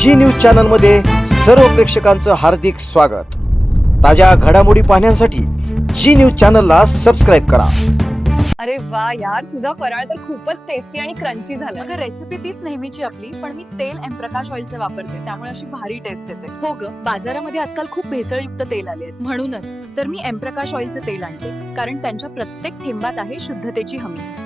जी news चॅनलमध्ये सर्व प्रेक्षकांचं हार्दिक स्वागत. ताज्या घडामोडी पाहण्यासाठी जी न्यूज चॅनलला सबस्क्राईब करा. अरे वा यार तुझा फराळ तर खूपच टेस्टी आणि क्रंची झाला. अगं रेसिपी तीच नेहमीची आपली पण मी तेल एम प्रकाश ऑइलचे वापरते. त्यामुळे अशी भारी टेस्ट येते. हो ग बाजारामध्ये आजकाल खूप भेसळयुक्त तेल आले आहेत. म्हणूनच तर मी एम प्रकाश ऑइलचे तेल आणते. कारण त्यांच्या प्रत्येक थेंबात आहे शुद्धतेची हमी.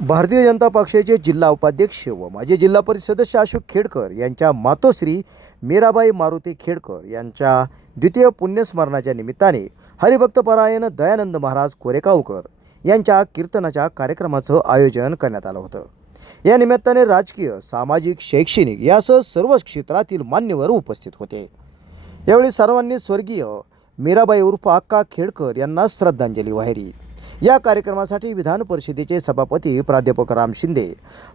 भारतीय जनता पक्षाचे जिल्हा उपाध्यक्ष व माजी जिल्हा परिषद सदस्य अशोक खेडकर यांच्या मातोश्री मीराबाई मारुती खेडकर यांच्या द्वितीय पुण्यस्मरणाच्या निमित्ताने हरिभक्तपरायण दयानंद महाराज कोरेगावकर यांच्या कीर्तनाच्या कार्यक्रमाचं आयोजन करण्यात आलं होतं. या निमित्ताने राजकीय सामाजिक शैक्षणिक यासह सर्व क्षेत्रातील मान्यवर उपस्थित होते. यावेळी सर्वांनी स्वर्गीय मीराबाई उर्फ अक्का खेडकर यांना श्रद्धांजली वाहिली. या कार्यक्रमासाठी विधान परिषदेचे सभापती प्राध्यापक राम शिंदे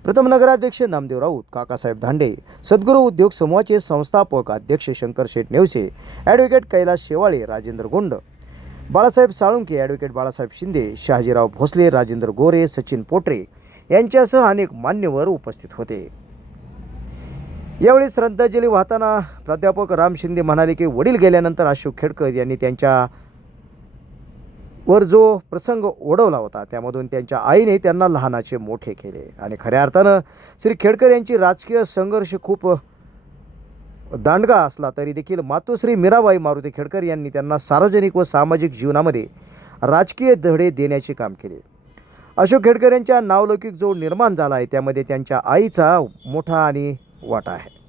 प्रथम नगराध्यक्ष नामदेव राऊत काकासाहेब धांडे सद्गुरू उद्योग समूहाचे संस्थापक अध्यक्ष शंकर शेठ नेवसे ॲडव्होकेट कैलास शेवाळे राजेंद्र गोंड बाळासाहेब साळुंके ॲडव्होकेट बाळासाहेब शिंदे शहाजीराव भोसले राजेंद्र गोरे सचिन पोटरे यांच्यासह अनेक मान्यवर उपस्थित होते. यावेळी श्रद्धांजली वाहताना प्राध्यापक राम शिंदे म्हणाले की वडील गेल्यानंतर अशोक खेडकर यांनी त्यांच्या वर जो प्रसंग ओढवला होता त्यामधून त्यांच्या आईने त्यांना लहानाचे मोठे केले. आणि खऱ्या अर्थानं श्री खेडकर यांची राजकीय संघर्ष खूप दांडगा असला तरी देखील मातोश्री मीराबाई मारुती खेडकर यांनी त्यांना सार्वजनिक व सामाजिक जीवनामध्ये राजकीय धडे देण्याचे काम केले. अशोक खेडकर यांच्या नावलौकिक जो निर्माण झाला आहे त्यामध्ये त्यांच्या आईचा मोठा आणि वाटा आहे.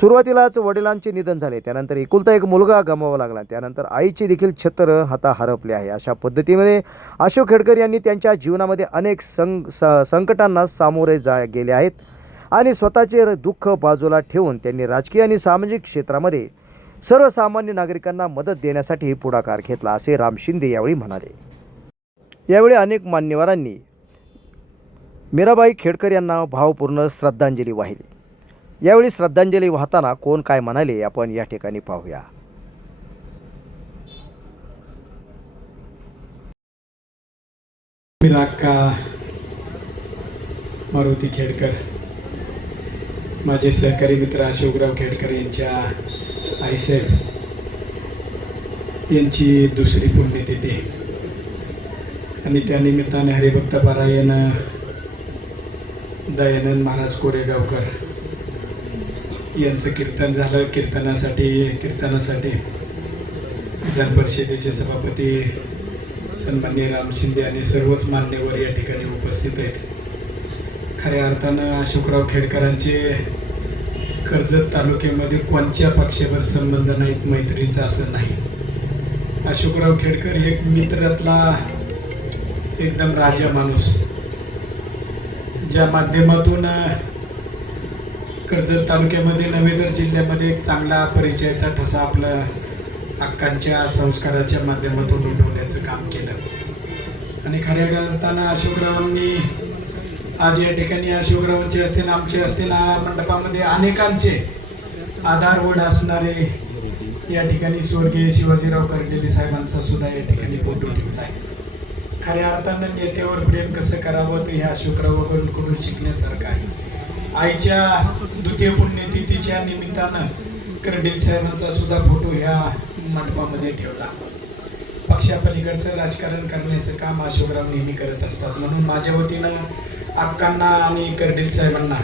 सुरुवातीलाच वडिलांचे निधन झाले. त्यानंतर एकुलता एक मुलगा गमावा लागला. त्यानंतर आईचे देखील छत्र हाता हरपले आहे. अशा पद्धतीमध्ये अशोक खेडकर यांनी त्यांच्या जीवनामध्ये अनेक सं स संकटांना सामोरे जा गेले आहेत आणि स्वतःचे दुःख बाजूला ठेवून त्यांनी राजकीय आणि सामाजिक क्षेत्रामध्ये सर्वसामान्य नागरिकांना मदत देण्यासाठी पुढाकार घेतला असे राम शिंदे यावेळी म्हणाले. यावेळी अनेक मान्यवरांनी मीराबाई खेडकर यांना भावपूर्ण श्रद्धांजली वाहिली. यावेळी श्रद्धांजली वाहताना कोण काय म्हणाले आपण या ठिकाणी पाहूया. मिराक्का मारुती खेडकर? माझे सहकारी मित्र अशोकराव खेडकर यांच्या आईसाहेब यांची दुसरी पुण्यतिथी. आणि त्या निमित्ताने हरिभक्त पारायण दयानंद महाराज कोरेगावकर यांचं कीर्तन झालं. कीर्तनासाठी कीर्तनासाठी विधान परिषदेचे सभापती सन्मान्य राम शिंदे आणि सर्वच मान्यवर या ठिकाणी उपस्थित आहेत. खऱ्या अर्थानं अशोकराव खेडकरांचे कर्जत तालुक्यामध्ये कोणत्या पक्षावर संबंध नाहीत मैत्रीचा असं नाही. अशोकराव खेडकर एक मित्रातला एकदम राजा माणूस. ज्या माध्यमातून कर्जत तालुक्यामध्ये नवे तर जिल्ह्यामध्ये एक चांगला परिचयाचा ठसा आपला अक्कांच्या संस्काराच्या माध्यमातून उठवण्याचं काम केलं. आणि खऱ्या अर्थानं अशोकरावांनी आज या ठिकाणी अशोकरावांचे असतील आमचे असतील हा मंडपामध्ये अनेकांचे आधारवड असणारे या ठिकाणी स्वर्गीय शिवाजीराव कर्डेले साहेबांचा सुद्धा या ठिकाणी फोटो ठेवला आहे. खऱ्या अर्थानं नेत्यावर प्रेम कसं करावं ते ह्या अशोकरावांकडून शिकण्यासारखं आहे. आईच्या द्वितीय पुण्यतिथीच्या निमित्तानं कर्डेल साहेबांचा सुद्धा फोटो ह्या मंडपामध्ये ठेवला. पक्षापलीकडचं राजकारण करण्याचं काम अशोकराव नेहमी करत असतात. म्हणून माझ्या वतीनं अक्कांना आणि कर्डेल साहेबांना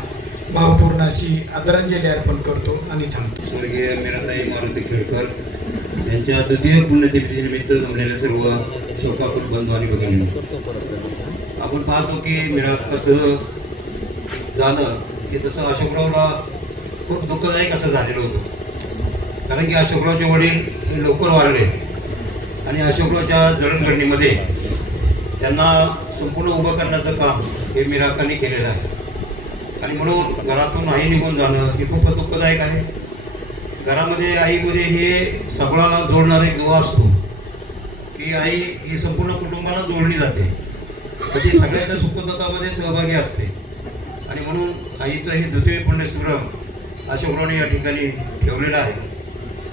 भावपूर्ण अशी आदरांजली अर्पण करतो आणि थांबतो. स्वर्गीय मीराताई मारुती खेळकर यांच्या द्वितीय पुण्यतिथीनिमित्त जमलेल्या सर्व शोकाकुल बंधू आणि भगिनी आपण पाहतो की मिळापचं झालं की तसं अशोकरावला खूप दुःखदायक असं झालेलं होतं. कारण की अशोकरावचे वडील लवकर वारले. आणि अशोकरावच्या जडणघडणीमध्ये त्यांना संपूर्ण उभं करण्याचं काम हे मिराकांनी केलेलं आहे. आणि म्हणून घरातून आई निघून जाणं हे खूप दुःखदायक आहे. घरामध्ये आईमध्ये हे सगळ्याला जोडणारा एक दुवा असतो की आई ही संपूर्ण कुटुंबाला जोडली जाते. तर ती सगळ्याच्या सुखदुःखामध्ये सहभागी असते. आणि म्हणून आईचं हे द्वितीय पुण्यसंग्रह अशोकरावने या ठिकाणी ठेवलेला आहे.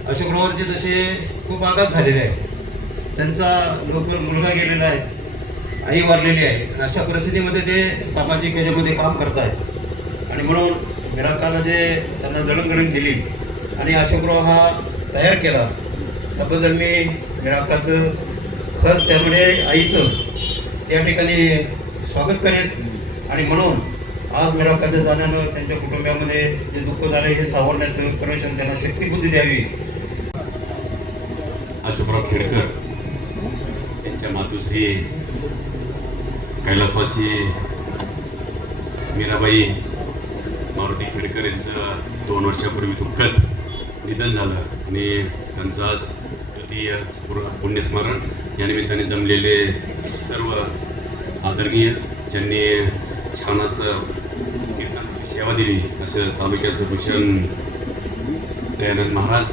अशोकरावांचे तसे खूप आघात झालेले आहे त्यांचा लवकर मुलगा गेलेला आहे. आई वारलेली आहे. आणि अशा परिस्थितीमध्ये ते सामाजिक याच्यामध्ये काम करत आहेत आणि म्हणून मिराकाला जे त्यांना जडणघडण केली आणि अशोकराव हा तयार केला त्याबद्दल मी मिराकाचं खरंच त्यामुळे आईचं या ठिकाणी स्वागत करेन. आणि म्हणून आज मिराकाच्या जाण्यानं त्यांच्या कुटुंबामध्ये जे दुःख झाले हे सावरण्याचं परमेश्वर त्यांना शक्तीबुद्धी द्यावी. अशोकराव खेडकर त्यांच्या मातोश्री कैलासवासी मीराबाई मारुती खेडकर यांचं दोन वर्षापूर्वी दुःखद निधन झालं आणि त्यांचं आज तृतीय पुण्यस्मरण. या निमित्ताने जमलेले सर्व आदरणीय ज्यांनी छान असं कीर्तन सेवा दिली असं तालुक्याचं भूषण दयानंद महाराज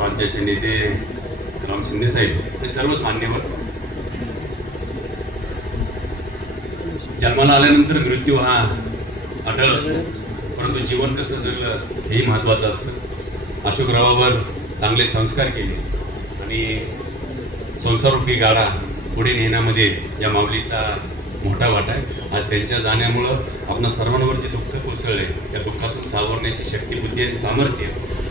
राज्याचे नेते राम शिंदे साहेब हे सर्वच मान्यवर जन्माला आल्यानंतर मृत्यू हा अटळ असतो परंतु जीवन कसं जगलं हेही महत्त्वाचं असतं अशोकरावावर चांगले संस्कार केले आणि संसाररूपी गाडा पुढे नेण्यामध्ये या माऊलीचा मोठा वाटा आहे. आज त्यांच्या जाण्यामुळं आपण सर्वांवर जे दुःख कोसळले त्या दुःखातून सावरण्याची शक्ती बुद्धी आणि सामर्थ्य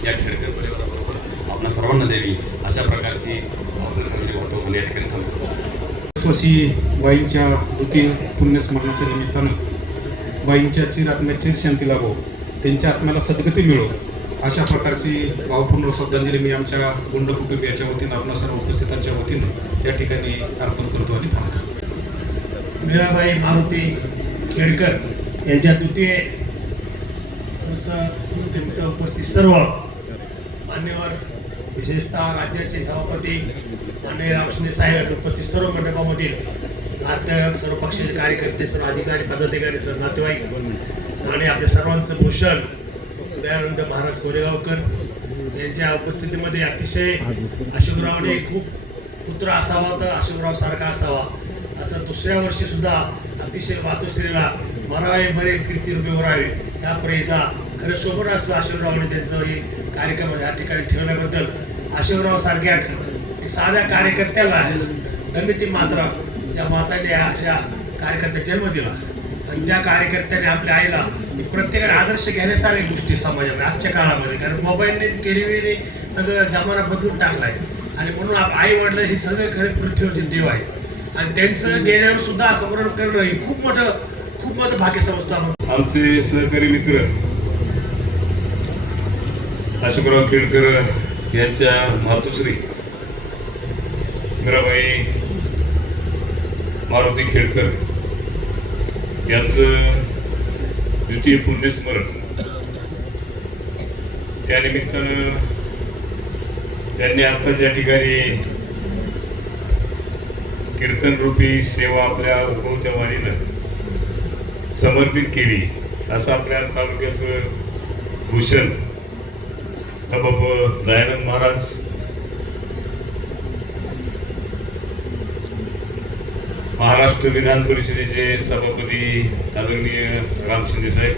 या खेळकर परिवाराबरोबर आपण सर्वांना द्यावी अशा प्रकारची आपण वाटो या ठिकाणी थांबतो स्वशी बाईंच्या वृत्ती पुण्यस्मरणाच्या निमित्तानं बाईंच्या चिरात्म्या चिर शांती लाभो. त्यांच्या आत्म्याला सद्गती मिळो. अशा प्रकारची भावपूर्ण श्रद्धांजली मी आमच्या गुंड कुटुंबियाच्या वतीनं आपल्या सर्व उपस्थितांच्या वतीनं या ठिकाणी अर्पण करतो आणि थांबतो. मीराबाई मारुती खेडकर यांच्या द्वितीय निमित्त उपस्थित सर्व मान्यवर विशेषतः राज्याचे सभापती मान्य रामशिंदे साहेब उपस्थित सर्व मंडपामधील नाटक सर्व पक्षाचे कार्यकर्ते सर्व अधिकारी पदाधिकारी सर्व नातेवाईक आणि आपल्या सर्वांचं भूषण दयानंद महाराज कोरेगावकर यांच्या उपस्थितीमध्ये अतिशय अशोकरावने खूप पुत्र असावा तर अशोकराव सारखा असावा. असं दुसऱ्या वर्षी सुद्धा अतिशय मातोश्रीला मरावे बरे कीर्ती रुपये वरावे या प्रयत्ना खरं शोभन असतं अशोकरावने त्यांचं हे कार्यक्रम या ठिकाणी ठेवल्याबद्दल अशोकराव सारख्या एक साध्या कार्यकर्त्याला दमिती मात्रा त्या माताने अशा कार्यकर्त्या जन्म दिला. आणि त्या कार्यकर्त्याने आपल्या आईला प्रत्येकाने आदर्श घेण्यासारख्या गोष्टी समाजामध्ये आजच्या काळामध्ये. कारण मोबाईलने टेलिव्हीने सगळं जमाना बदलून टाकला आहे आणि म्हणून आई वडलं हे सगळे खरे पृथ्वीवरचे देव आहेत. आणि त्यांचं गेल्यावर सुद्धा स्मरण करणं हे खूप मोठं खूप मोठं भाग्य समजतो आपण आमचे सहकारी मित्र अशोकराव खेडकर यांच्या मातोश्री मीराबाई मारुती खेडकर यांचं द्वितीय पुण्यस्मरण. त्यानिमित्तानं त्यांनी आत्ताच या ठिकाणी कीर्तनरूपी सेवा आपल्या उगवत्या वाणीनं समर्पित केली. असं आपल्या तालुक्याचं भूषण बाप दयानंद महाराज महाराष्ट्र विधान परिषदेचे सभापती आदरणीय राम शिंदे साहेब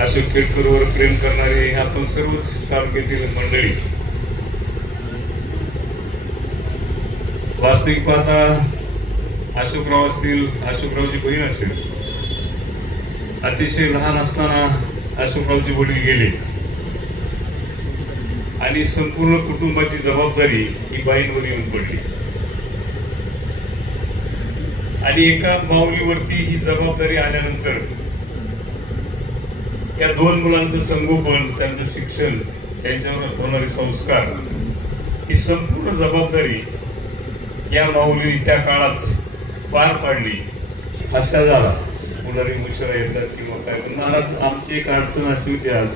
अशोक खेडकरवर प्रेम करणारे आपण सर्वच तालुक्यातील मंडळी वास्तविक पाहता अशोकराव असतील अशोकरावची बहीण असेल. अतिशय लहान असताना अशोकरावचे वडील गेले. आणि संपूर्ण कुटुंबाची जबाबदारी ही बाईंवर येऊन पडली. आणि एका माऊलीवरती ही जबाबदारी आल्यानंतर त्या दोन मुलांचं संगोपन त्यांचं शिक्षण त्यांच्यावर होणारे संस्कार ही संपूर्ण जबाबदारी या माऊलीने त्या काळात पार पाडली. असा झाला. मुलारी मुशरा येतात किंवा काय महाराज आमची एक अडचण अशी होती आज.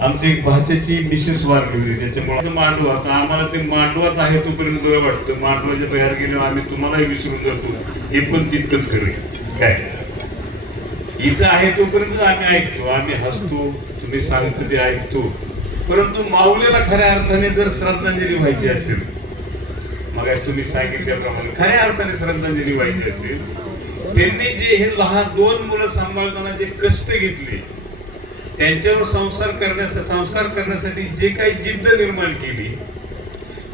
आमची एक भाच्याची मिसेस वारली होती. त्याच्यामुळे मांडवा तर आम्हाला ते मांडवात आहे तोपर्यंत बरं वाटतं. मांडवाच्या बाहेर गेल्यावर आम्ही तुम्हालाही विसरून जातो. हे पण तितकंच करेल काय? इथं आहे तोपर्यंत आम्ही ऐकतो. आम्ही हसतो. तुम्ही सांगतो ते ऐकतो. परंतु माऊलीला खऱ्या अर्थाने जर श्रद्धांजली व्हायची असेल मग तुम्ही सांगितल्याप्रमाणे खऱ्या अर्थाने श्रद्धांजली व्हायची असेल. त्यांनी जे हे लहान दोन मुलं सांभाळताना जे कष्ट घेतले त्यांच्यावर संसार करण्यासाठी संस्कार करण्यासाठी जे काही जिद्द निर्माण केली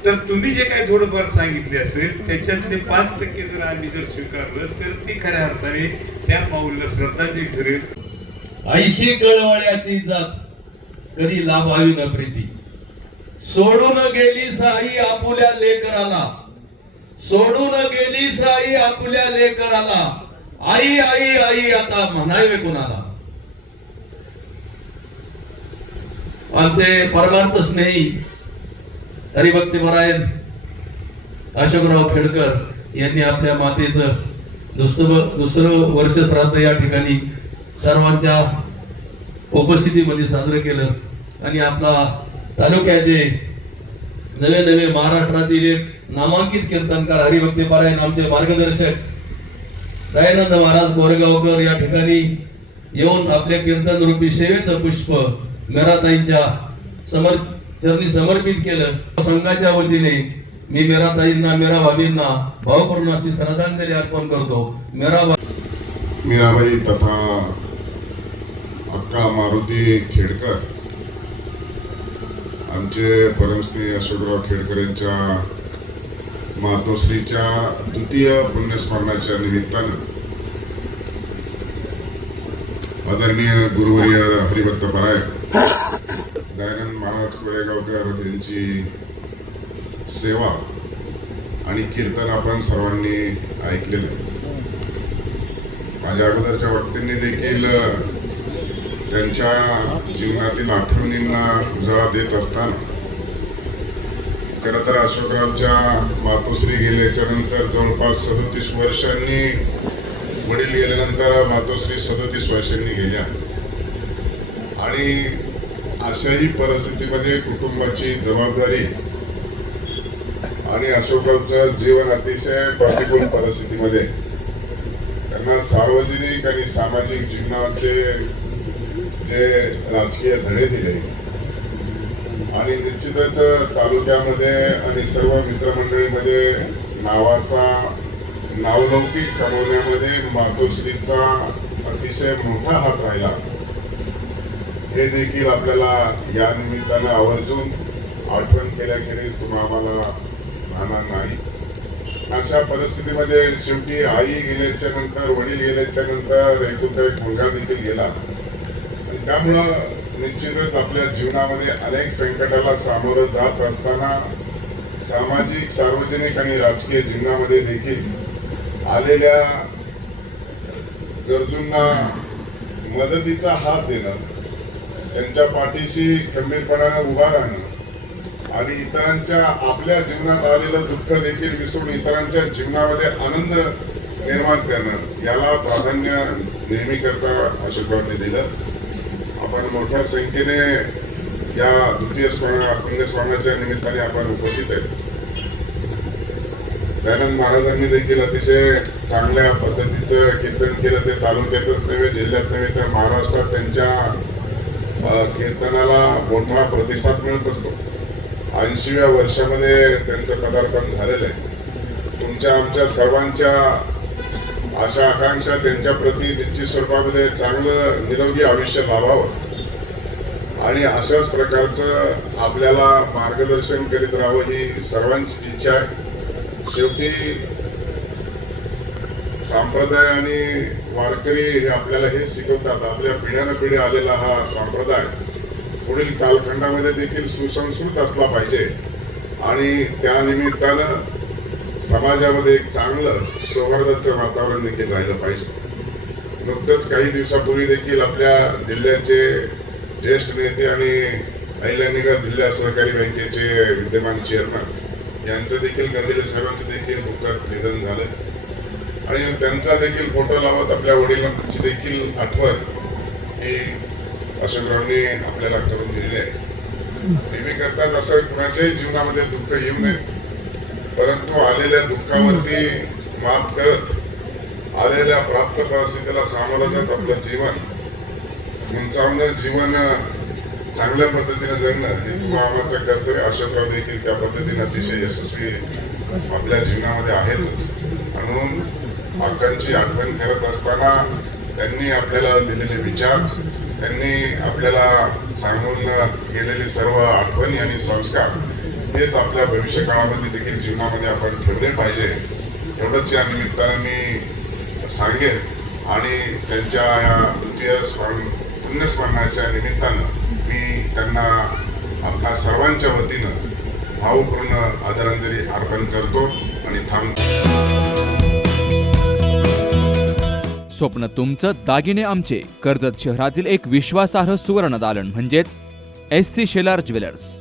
तर तुम्ही जे काही थोडंफार सांगितले असेल त्याच्यातले पाच टक्के जर आम्ही जर स्वीकारलं तर ती खऱ्या अर्थाने त्या पाऊलला श्रद्धांजली ठरेल. ऐशी कळवळ्याची जात कधी लाभावी न प्रीती. सोडून गेली साई आपुल्या लेकराला. सोडून गेली साई आपल्या लेकराला. आई आई आई आता म्हणावे कुणाला? आमचे परमार्थ स्नेही हरिभक्तीपरायण अशोकराव खेडकर यांनी आपल्या मातेचं दुसरं दुसरं वर्ष श्राद्ध या ठिकाणी सर्वांच्या उपस्थितीमध्ये साजरं केलं. आणि आपला तालुक्याचे नवे नवे महाराष्ट्रातील एक नामांकित कीर्तनकार हरिभक्तीपरायण आमचे मार्गदर्शक दयानंद महाराज गोरेगावकर या ठिकाणी येऊन आपल्या कीर्तन रूपी सेवेचं पुष्प मेराताईंच्या समर चरणी समर्पित केलं. संघाच्या वतीने मी मेराताईंना मेरा भाभींना भावपूर्ण अशी श्रद्धांजली अर्पण करतो. मेरा मीराबाई तथा अक्का मारुती खेडकर आमचे परमश्री अशोकराव खेडकर यांच्या मातोश्रीच्या द्वितीय पुण्यस्मरणाच्या निमित्तानं आदरणीय गुरुवर्य हरिभक्त पराय दयानंद महाराज कोरेगावकर यांची सेवा आणि कीर्तन आपण सर्वांनी ऐकलेलं आहे. माझ्या अगोदरच्या वक्त्यांनी देखील त्यांच्या जीवनातील आठवणींना उजाळा देत असताना खरं तर अशोकरावच्या मातोश्री गेल्याच्यानंतर जवळपास सदोतीस वर्षांनी वडील गेल्यानंतर मातोश्री सदोतीस वर्षांनी गेल्या. आणि अशाही परिस्थितीमध्ये कुटुंबाची जबाबदारी आणि अशोकरावचं जीवन अतिशय प्रतिकूल परिस्थितीमध्ये. त्यांना सार्वजनिक आणि सामाजिक जीवनाचे जे राजकीय धडे दिले आणि निश्चितच तालुक्यामध्ये आणि सर्व मित्रमंडळीमध्ये नावाचा नावलौकिक कमवण्यामध्ये मातोश्रींचा अतिशय मोठा हात राहिला. हे देखील आपल्याला या निमित्तानं आवर्जून आठवण केल्याखेरीज तुम्हा आम्हाला राहणार नाही. अशा परिस्थितीमध्ये शेवटी आई गेल्याच्यानंतर वडील गेल्याच्यानंतर एकुलता एक मुलगा देखील गेला. आणि त्यामुळं निश्चितच आपल्या जीवनामध्ये अनेक संकटाला सामोरं जात असताना सामाजिक सार्वजनिक आणि राजकीय जीवनामध्ये देखील आलेल्या गरजूंना मदतीचा हात देणं त्यांच्या पाठीशी खंबीरपणाने उभा राहणं आणि इतरांच्या आपल्या जीवनात आलेलं दुःख देखील विसरून इतरांच्या जीवनामध्ये आनंद निर्माण करणं याला प्राधान्य नेहमी करता अशोकरावांनी दिलं. आपण मोठ्या संख्येने या द्वितीय स्मरण पुण्यस्मरणाच्या निमित्ताने आपण उपस्थित आहेत. दयानंद महाराजांनी देखील अतिशय चांगल्या पद्धतीचं कीर्तन केलं. ते तालुक्यातच नव्हे जिल्ह्यात नव्हे तर महाराष्ट्रात त्यांच्या कीर्तनाला मोठा प्रतिसाद मिळत असतो. ऐंशीव्या वर्षामध्ये त्यांचं पदार्पण झालेलं आहे. तुमच्या आमच्या सर्वांच्या आशा आकांक्षा त्यांच्या प्रती निश्चित स्वरूपामध्ये चांगलं निरोगी आयुष्य लाभावं. आणि अशाच प्रकारचं आपल्याला मार्गदर्शन करीत राहावं ही सर्वांची इच्छा आहे. शेवटी संप्रदाय आणि वारकरी हे आपल्याला हे शिकवतात आपल्या पिढ्यानं पिढी आलेला हा संप्रदाय. पुढील कालखंडामध्ये देखील सुसंस्कृत असला पाहिजे. आणि त्या निमित्तानं समाजामध्ये एक चांगलं सौहार्दाचं वातावरण देखील राहिलं पाहिजे. नुकतंच काही दिवसापूर्वी देखील आपल्या जिल्ह्याचे ज्येष्ठ नेते आणि अहिल्यानगर जिल्हा सहकारी बँकेचे विद्यमान चेअरमन यांचं देखील गंभीर साहेबांचं देखील दुःखात निधन झालं. आणि त्यांचा देखील फोटो लावत आपल्या वडिलांची देखील आठवण ही अशोकरावांनी आपल्याला करून दिलेली आहे. नेहमी करताच असं कुणाच्याही जीवनामध्ये दुःख येऊ नये. परंतु आलेल्या दुःखावरती मात करत आलेल्या प्राप्त परिस्थितीला सामोरं जात आपलं जीवन उंचावणं जीवन चांगल्या पद्धतीने जगणं हे मामाचं कर्तव्य अशोकराव देखील त्या पद्धतीने अतिशय यशस्वी आपल्या जीवनामध्ये आहेतच. म्हणून अक्कांची आठवण करत असताना त्यांनी आपल्याला दिलेले विचार त्यांनी आपल्याला सांगून गेलेले सर्व आठवणी आणि संस्कार हेच आपल्या भविष्य काळामध्ये देखील जीवनामध्ये आपण ठेवले पाहिजे. एवढंच या निमित्ताने मी सांगेन. आणि त्यांच्या या द्वितीय स्मरण पुण्यस्मरणाच्या निमित्तानं मी त्यांना आपल्या सर्वांच्या वतीनं भावपूर्ण आदरांजली अर्पण करतो आणि थांबतो. स्वप्न तुमचं दागिने आमचे. कर्जत शहरातील एक विश्वासार्ह सुवर्ण दालन म्हणजेच एस सी शेलार ज्वेलर्स.